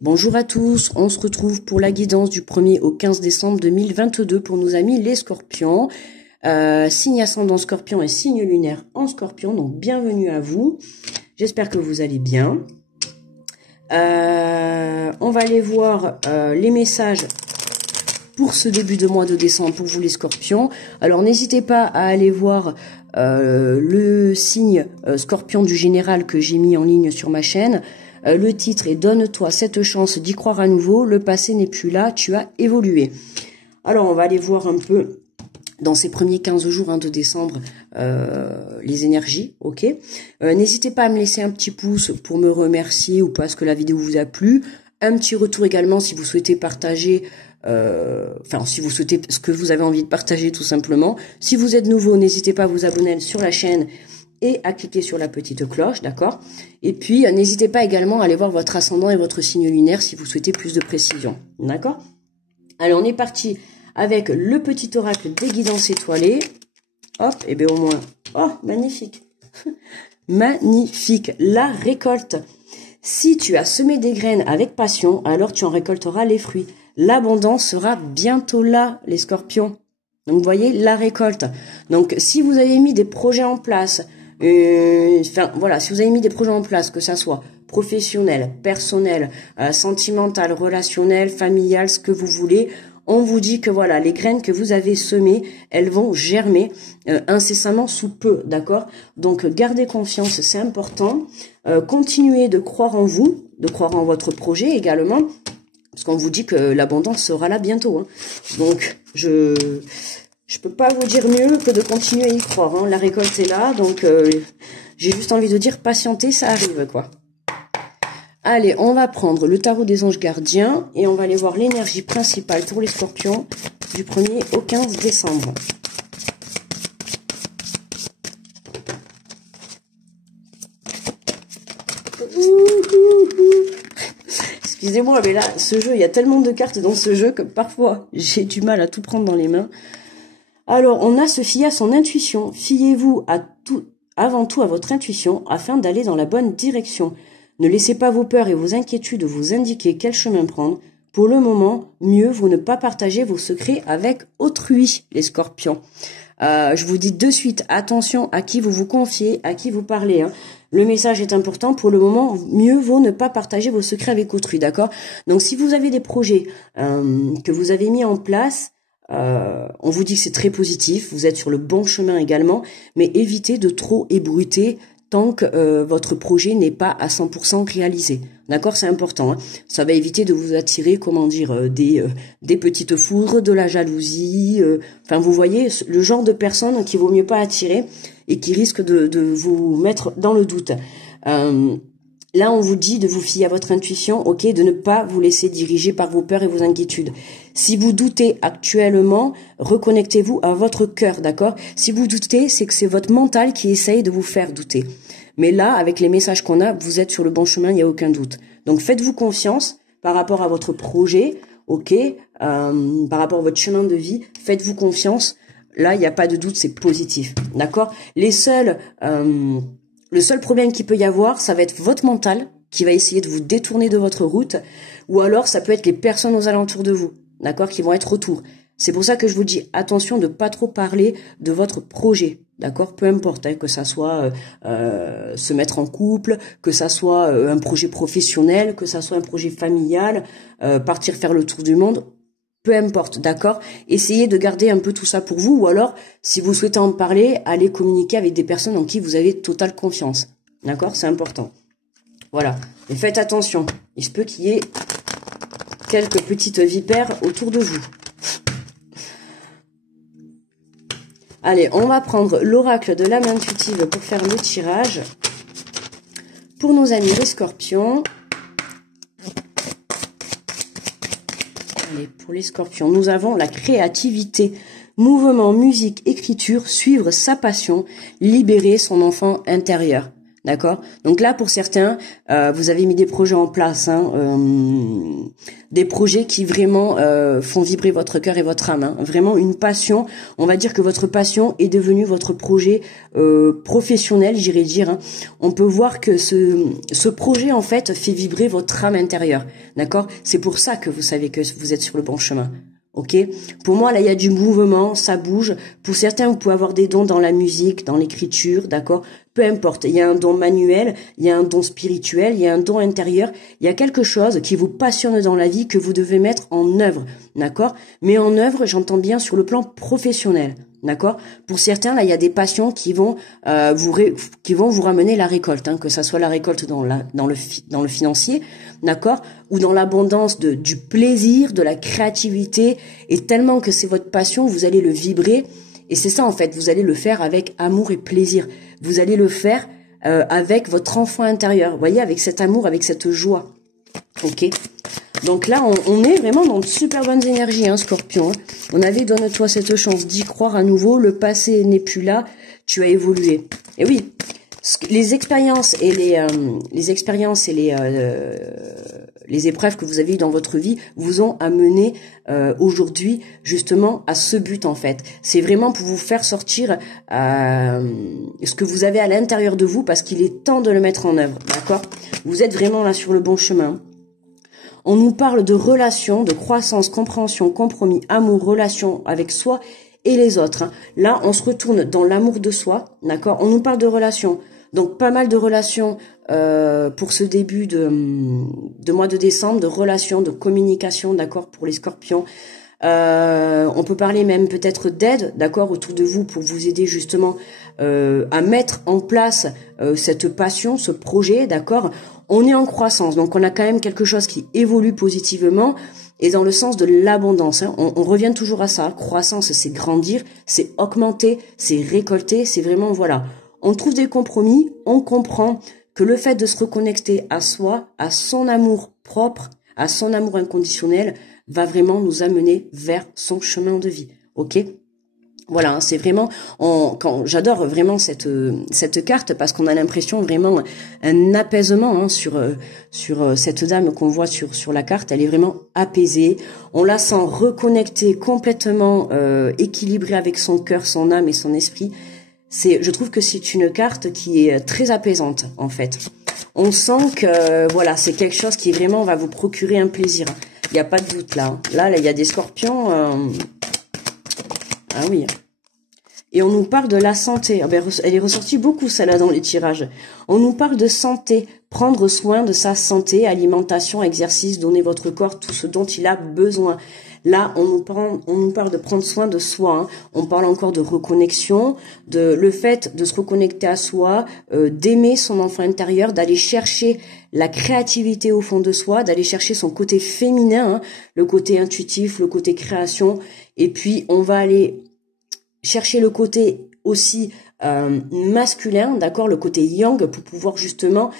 Bonjour à tous, on se retrouve pour la guidance du 1er au 15 décembre 2022 pour nos amis les scorpions. Signe ascendant scorpion et signe lunaire en scorpion, donc bienvenue à vous. J'espère que vous allez bien. On va aller voir les messages pour ce début de mois de décembre pour vous les scorpions. Alors n'hésitez pas à aller voir le signe scorpion du général que j'ai mis en ligne sur ma chaîne. Le titre est « Donne-toi cette chance d'y croire à nouveau, le passé n'est plus là, tu as évolué ». Alors on va aller voir un peu dans ces premiers 15 jours de décembre les énergies, ok. N'hésitez pas à me laisser un petit pouce pour me remercier ou parce que la vidéo vous a plu. Un petit retour également si vous souhaitez partager, si vous souhaitez ce que vous avez envie de partager tout simplement. Si vous êtes nouveau, n'hésitez pas à vous abonner sur la chaîne et à cliquer sur la petite cloche, d'accord? Et puis, n'hésitez pas également à aller voir votre ascendant et votre signe lunaire si vous souhaitez plus de précision, d'accord? Allez, on est parti avec le petit oracle des guidances étoilées. Hop, et bien au moins, oh, magnifique. Magnifique, la récolte. Si tu as semé des graines avec passion, alors tu en récolteras les fruits. L'abondance sera bientôt là, les scorpions. Donc, vous voyez, la récolte. Donc, si vous avez mis des projets en place, si vous avez mis des projets en place, que ça soit professionnel, personnel, sentimental, relationnel, familial, ce que vous voulez, on vous dit que voilà, les graines que vous avez semées, elles vont germer incessamment sous peu, d'accord? Donc, gardez confiance, c'est important. Continuez de croire en vous, de croire en votre projet également, parce qu'on vous dit que l'abondance sera là bientôt. Hein. Donc, je peux pas vous dire mieux que de continuer à y croire. Hein. La récolte est là, donc j'ai juste envie de dire patientez, ça arrive, quoi. Allez, on va prendre le tarot des anges gardiens et on va aller voir l'énergie principale pour les scorpions du 1er au 15 décembre. Excusez-moi, mais là, ce jeu, il y a tellement de cartes dans ce jeu que parfois, j'ai du mal à tout prendre dans les mains. Alors, on a se fier à son intuition. Fiez-vous avant tout à votre intuition afin d'aller dans la bonne direction. Ne laissez pas vos peurs et vos inquiétudes vous indiquer quel chemin prendre. Pour le moment, mieux vaut ne pas partager vos secrets avec autrui, les scorpions. Je vous dis de suite, attention à qui vous vous confiez, à qui vous parlez. Hein. Le message est important. Pour le moment, mieux vaut ne pas partager vos secrets avec autrui, d'accord? Donc, si vous avez des projets que vous avez mis en place, on vous dit que c'est très positif. Vous êtes sur le bon chemin également, mais évitez de trop ébruiter tant que votre projet n'est pas à 100% réalisé. D'accord, c'est important. Hein. Ça va éviter de vous attirer, des petites foudres, de la jalousie. Vous voyez, le genre de personne qu'il vaut mieux pas attirer et qui risque de vous mettre dans le doute. Là, on vous dit de vous fier à votre intuition, ok, de ne pas vous laisser diriger par vos peurs et vos inquiétudes. Si vous doutez actuellement, reconnectez-vous à votre cœur, d'accord? Si vous doutez, c'est que c'est votre mental qui essaye de vous faire douter. Mais là, avec les messages qu'on a, vous êtes sur le bon chemin, il n'y a aucun doute. Donc, faites-vous confiance par rapport à votre projet, ok, par rapport à votre chemin de vie, faites-vous confiance. Là, il n'y a pas de doute, c'est positif, d'accord? Le seul problème qu'il peut y avoir, ça va être votre mental qui va essayer de vous détourner de votre route, ou alors ça peut être les personnes aux alentours de vous, d'accord, qui vont être autour. C'est pour ça que je vous dis attention de pas trop parler de votre projet, d'accord, peu importe, hein, que ça soit se mettre en couple, que ça soit un projet professionnel, que ça soit un projet familial, partir faire le tour du monde. Peu importe, d'accord? Essayez de garder un peu tout ça pour vous, ou alors, si vous souhaitez en parler, allez communiquer avec des personnes en qui vous avez totale confiance. D'accord? C'est important. Voilà. Mais faites attention. Il se peut qu'il y ait quelques petites vipères autour de vous. Allez, on va prendre l'oracle de l'âme intuitive pour faire le tirage. Pour nos amis les scorpions. Allez, pour les scorpions, nous avons la créativité, mouvement, musique, écriture, suivre sa passion, libérer son enfant intérieur. D'accord? Donc là, pour certains, vous avez mis des projets en place, hein, des projets qui vraiment font vibrer votre cœur et votre âme. Hein. Vraiment une passion. On va dire que votre passion est devenue votre projet professionnel, j'irais dire. Hein. On peut voir que ce projet, en fait, fait vibrer votre âme intérieure. D'accord? C'est pour ça que vous savez que vous êtes sur le bon chemin. Ok, pour moi là il y a du mouvement, ça bouge. Pour certains vous pouvez avoir des dons dans la musique, dans l'écriture, d'accord. Peu importe, il y a un don manuel, il y a un don spirituel, il y a un don intérieur. Il y a quelque chose qui vous passionne dans la vie que vous devez mettre en œuvre, d'accord. Mais en œuvre, j'entends bien sur le plan professionnel. D'accord. Pour certains, là, il y a des passions qui vont vous ramener la récolte, hein, que ça soit la récolte dans le financier, d'accord, ou dans l'abondance du plaisir, de la créativité, et tellement que c'est votre passion, vous allez le vibrer. Et c'est ça en fait, vous allez le faire avec amour et plaisir. Vous allez le faire avec votre enfant intérieur. Vous voyez, avec cet amour, avec cette joie. Ok. Donc là, on est vraiment dans de super bonnes énergies, hein, Scorpion. Hein. On avait donne-toi cette chance d'y croire à nouveau. Le passé n'est plus là. Tu as évolué. Et oui, les expériences et les épreuves que vous avez eues dans votre vie vous ont amené aujourd'hui justement à ce but en fait. C'est vraiment pour vous faire sortir ce que vous avez à l'intérieur de vous parce qu'il est temps de le mettre en œuvre. D'accord? Vous êtes vraiment là sur le bon chemin. On nous parle de relations, de croissance, compréhension, compromis, amour, relation avec soi et les autres. Hein. Là, on se retourne dans l'amour de soi, d'accord? On nous parle de relations. Donc, pas mal de relations pour ce début de mois de décembre, de relations, de communication, d'accord, pour les scorpions. On peut parler même peut-être d'aide, d'accord, autour de vous pour vous aider justement à mettre en place cette passion, ce projet, d'accord. On est en croissance, donc on a quand même quelque chose qui évolue positivement et dans le sens de l'abondance. Hein. On revient toujours à ça. Croissance, c'est grandir, c'est augmenter, c'est récolter, c'est vraiment, voilà. On trouve des compromis, on comprend que le fait de se reconnecter à soi, à son amour propre, à son amour inconditionnel, va vraiment nous amener vers son chemin de vie. Ok ? Voilà, c'est vraiment, j'adore vraiment cette carte parce qu'on a l'impression vraiment un apaisement hein, sur cette dame qu'on voit sur la carte. Elle est vraiment apaisée. On la sent reconnectée, complètement équilibrée avec son cœur, son âme et son esprit. Je trouve que c'est une carte qui est très apaisante en fait. On sent que voilà, c'est quelque chose qui vraiment va vous procurer un plaisir. Il n'y a pas de doute là. Là, il y a des scorpions. Ah oui. Et on nous parle de la santé. Ah ben, elle est ressortie beaucoup, celle-là, dans les tirages. On nous parle de santé. Prendre soin de sa santé, alimentation, exercice, donner votre corps tout ce dont il a besoin. Là, on nous parle de prendre soin de soi. Hein. On parle encore de reconnexion, de le fait de se reconnecter à soi, d'aimer son enfant intérieur, d'aller chercher la créativité au fond de soi, d'aller chercher son côté féminin, hein, le côté intuitif, le côté création. Et puis, on va aller chercher le côté aussi masculin, d'accord, le côté yang pour pouvoir justement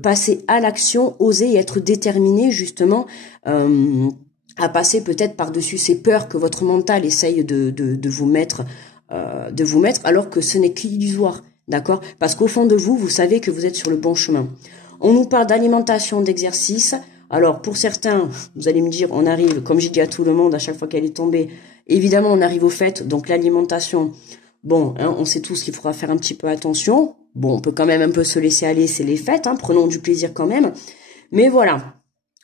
passer à l'action, oser et être déterminé justement à passer peut-être par-dessus ces peurs que votre mental essaye de vous mettre, alors que ce n'est qu'illusoire, d'accord, parce qu'au fond de vous, vous savez que vous êtes sur le bon chemin. On nous parle d'alimentation, d'exercice. Alors, pour certains, vous allez me dire, on arrive, comme j'ai dit à tout le monde à chaque fois qu'elle est tombée, évidemment, on arrive aux fêtes, donc l'alimentation, bon, hein, on sait tous qu'il faudra faire un petit peu attention. Bon, on peut quand même un peu se laisser aller, c'est les fêtes, hein, prenons du plaisir quand même. Mais voilà,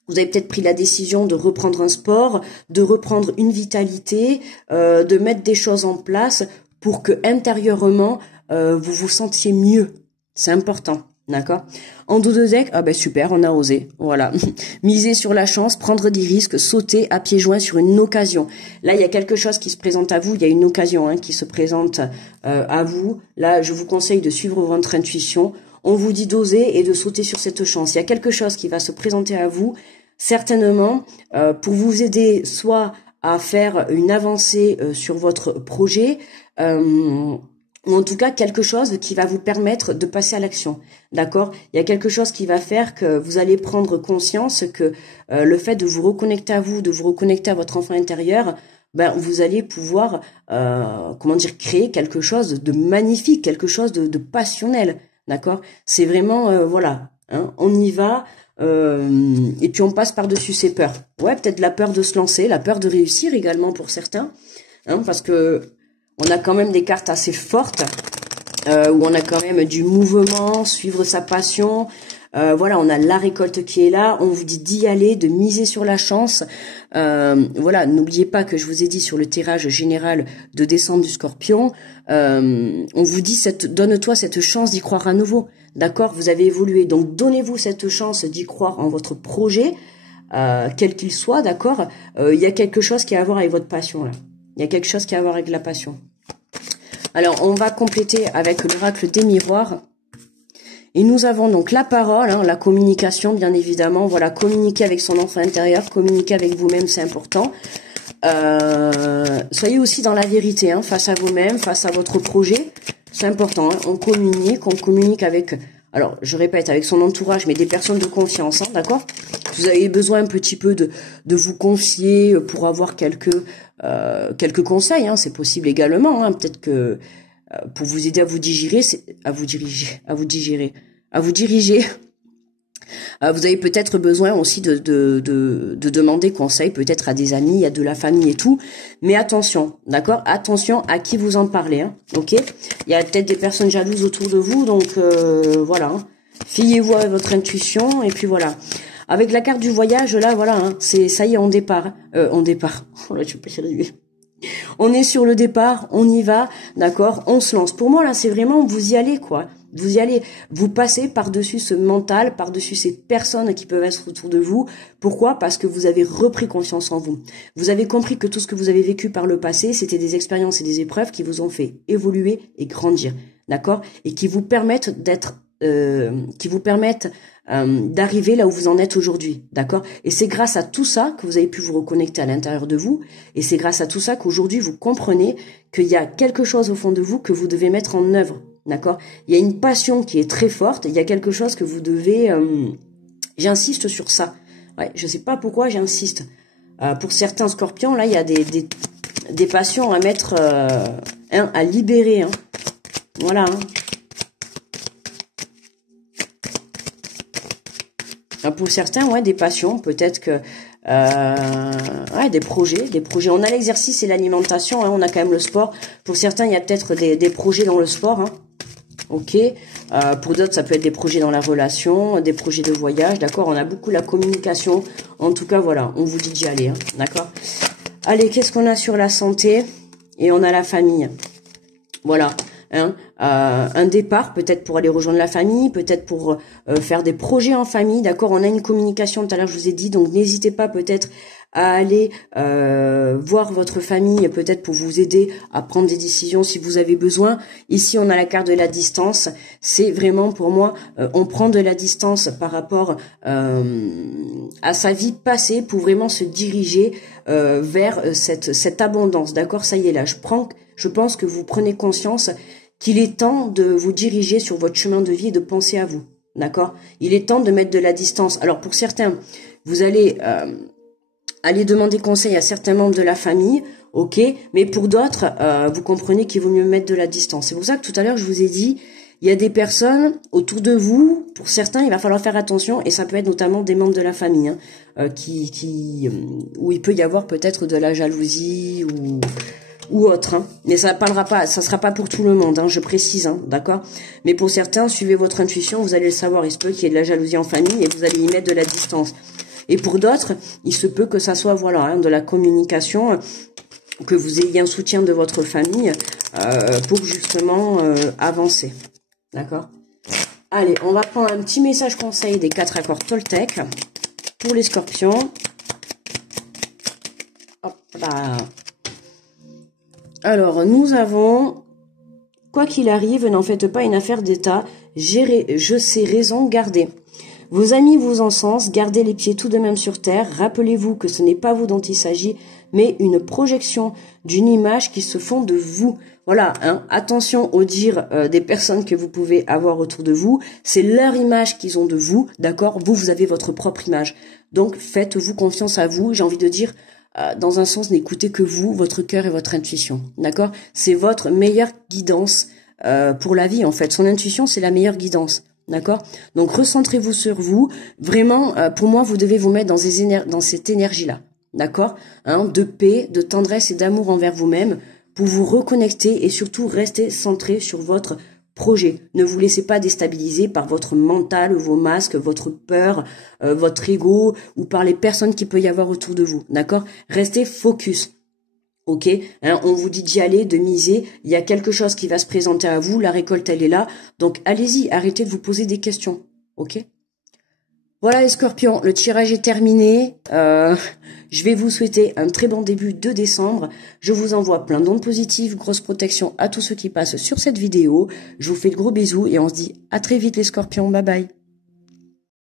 vous avez peut-être pris la décision de reprendre un sport, de reprendre une vitalité, de mettre des choses en place pour que intérieurement, vous vous sentiez mieux. C'est important. D'accord. En dos de deck, ah ben super, on a osé. Voilà. Miser sur la chance, prendre des risques, sauter à pieds joints sur une occasion. Là, il y a quelque chose qui se présente à vous. Il y a une occasion hein, qui se présente à vous. Là, je vous conseille de suivre votre intuition. On vous dit d'oser et de sauter sur cette chance. Il y a quelque chose qui va se présenter à vous, certainement, pour vous aider soit à faire une avancée sur votre projet, ou en tout cas quelque chose qui va vous permettre de passer à l'action, d'accord? Il y a quelque chose qui va faire que vous allez prendre conscience que le fait de vous reconnecter à vous, de vous reconnecter à votre enfant intérieur, ben vous allez pouvoir, créer quelque chose de magnifique, quelque chose de passionnel, d'accord? C'est vraiment, voilà, hein, on y va, et puis on passe par-dessus ses peurs. Ouais, peut-être la peur de se lancer, la peur de réussir également pour certains, hein, parce que on a quand même des cartes assez fortes, où on a quand même du mouvement, suivre sa passion. Voilà, on a la récolte qui est là. On vous dit d'y aller, de miser sur la chance. Voilà, n'oubliez pas que je vous ai dit sur le tirage général de décembre du Scorpion, on vous dit donne-toi cette chance d'y croire à nouveau. D'accord? Vous avez évolué, donc donnez-vous cette chance d'y croire en votre projet, quel qu'il soit. D'accord? Il y a quelque chose qui a à voir avec votre passion là. Il y a quelque chose qui a à voir avec la passion. Alors, on va compléter avec l'oracle des miroirs. Et nous avons donc la parole, hein, la communication, bien évidemment. Voilà, communiquer avec son enfant intérieur, communiquer avec vous-même, c'est important. Soyez aussi dans la vérité, hein, face à vous-même, face à votre projet. C'est important, hein. On communique avec, alors je répète, avec son entourage, mais des personnes de confiance, hein, d'accord? Vous avez besoin un petit peu de vous confier pour avoir quelques conseils, hein, c'est possible également, hein, peut-être que pour vous aider à vous diriger. Vous avez peut-être besoin aussi de demander conseil, peut-être à des amis, à de la famille et tout. Mais attention, d'accord? Attention à qui vous en parlez, hein, ok? Il y a peut-être des personnes jalouses autour de vous, donc voilà. Hein. Fiez-vous à votre intuition et puis voilà. Avec la carte du voyage, là, voilà, hein, ça y est, on départ. On départ. Oh là, je peux pas y arriver. On est sur le départ, on y va, d'accord, on se lance. Pour moi, là, c'est vraiment, vous y allez, quoi. Vous y allez, vous passez par-dessus ce mental, par-dessus ces personnes qui peuvent être autour de vous. Pourquoi? Parce que vous avez repris confiance en vous. Vous avez compris que tout ce que vous avez vécu par le passé, c'était des expériences et des épreuves qui vous ont fait évoluer et grandir, d'accord? Et qui vous permettent d'arriver là où vous en êtes aujourd'hui, d'accord? Et c'est grâce à tout ça que vous avez pu vous reconnecter à l'intérieur de vous, et c'est grâce à tout ça qu'aujourd'hui vous comprenez qu'il y a quelque chose au fond de vous que vous devez mettre en œuvre, d'accord? Il y a une passion qui est très forte, il y a quelque chose que vous devez... J'insiste sur ça. Ouais, je sais pas pourquoi j'insiste. Pour certains scorpions, là, il y a des passions à mettre... à libérer, hein. Voilà, hein. Pour certains, ouais, des passions, peut-être que ouais, des projets. On a l'exercice et l'alimentation, hein, on a quand même le sport. Pour certains, il y a peut-être des projets dans le sport, hein. Ok. Pour d'autres, ça peut être des projets dans la relation, des projets de voyage, d'accord. On a beaucoup la communication. En tout cas, voilà, on vous dit d'y aller, hein, d'accord. Allez, qu'est-ce qu'on a sur la santé? Et on a la famille. Voilà. Hein, un départ peut-être pour aller rejoindre la famille, peut-être pour faire des projets en famille, d'accord? On a une communication, tout à l'heure je vous ai dit, donc n'hésitez pas peut-être à aller voir votre famille, peut-être pour vous aider à prendre des décisions si vous avez besoin. Ici on a la carte de la distance, c'est vraiment pour moi, on prend de la distance par rapport à sa vie passée pour vraiment se diriger vers cette abondance, d'accord? Ça y est là, je pense que vous prenez conscience qu'il est temps de vous diriger sur votre chemin de vie et de penser à vous, d'accord? Il est temps de mettre de la distance. Alors pour certains, vous allez aller demander conseil à certains membres de la famille, ok? Mais pour d'autres, vous comprenez qu'il vaut mieux mettre de la distance. C'est pour ça que tout à l'heure, je vous ai dit, il y a des personnes autour de vous, pour certains, il va falloir faire attention, et ça peut être notamment des membres de la famille, hein, où il peut y avoir peut-être de la jalousie ou autre, hein. Mais ça sera pas pour tout le monde, hein, je précise, hein, d'accord? Mais pour certains, suivez votre intuition, vous allez le savoir, il se peut qu'il y ait de la jalousie en famille et vous allez y mettre de la distance. Et pour d'autres, il se peut que ça soit, voilà, hein, de la communication, que vous ayez un soutien de votre famille pour justement avancer, d'accord? Allez, on va prendre un petit message conseil des 4 accords Toltec pour les scorpions. Hop là. Alors, nous avons, quoi qu'il arrive, n'en faites pas une affaire d'état, je sais raison garder. Vos amis vous encensent, gardez les pieds tout de même sur terre, rappelez-vous que ce n'est pas vous dont il s'agit, mais une projection d'une image qui se fond de vous. Voilà, hein, attention aux dires des personnes que vous pouvez avoir autour de vous, c'est leur image qu'ils ont de vous, d'accord? Vous avez votre propre image. Donc, faites-vous confiance à vous, j'ai envie de dire... dans un sens, n'écoutez que vous, votre cœur et votre intuition, d'accord? C'est votre meilleure guidance pour la vie, en fait. Son intuition, c'est la meilleure guidance. D'accord? Donc, recentrez-vous sur vous. Vraiment, pour moi, vous devez vous mettre dans cette énergie-là. D'accord? Hein, de paix, de tendresse et d'amour envers vous-même pour vous reconnecter et surtout rester centré sur votre projet. Ne vous laissez pas déstabiliser par votre mental, vos masques, votre peur, votre ego ou par les personnes qu'il peut y avoir autour de vous. D'accord? Restez focus. Ok, hein, on vous dit d'y aller, de miser. Il y a quelque chose qui va se présenter à vous. La récolte, elle est là. Donc, allez-y, arrêtez de vous poser des questions. Ok? Voilà les scorpions, le tirage est terminé. Je vais vous souhaiter un très bon début de décembre. Je vous envoie plein d'ondes positives, grosse protection à tous ceux qui passent sur cette vidéo. Je vous fais de gros bisous et on se dit à très vite les scorpions. Bye bye.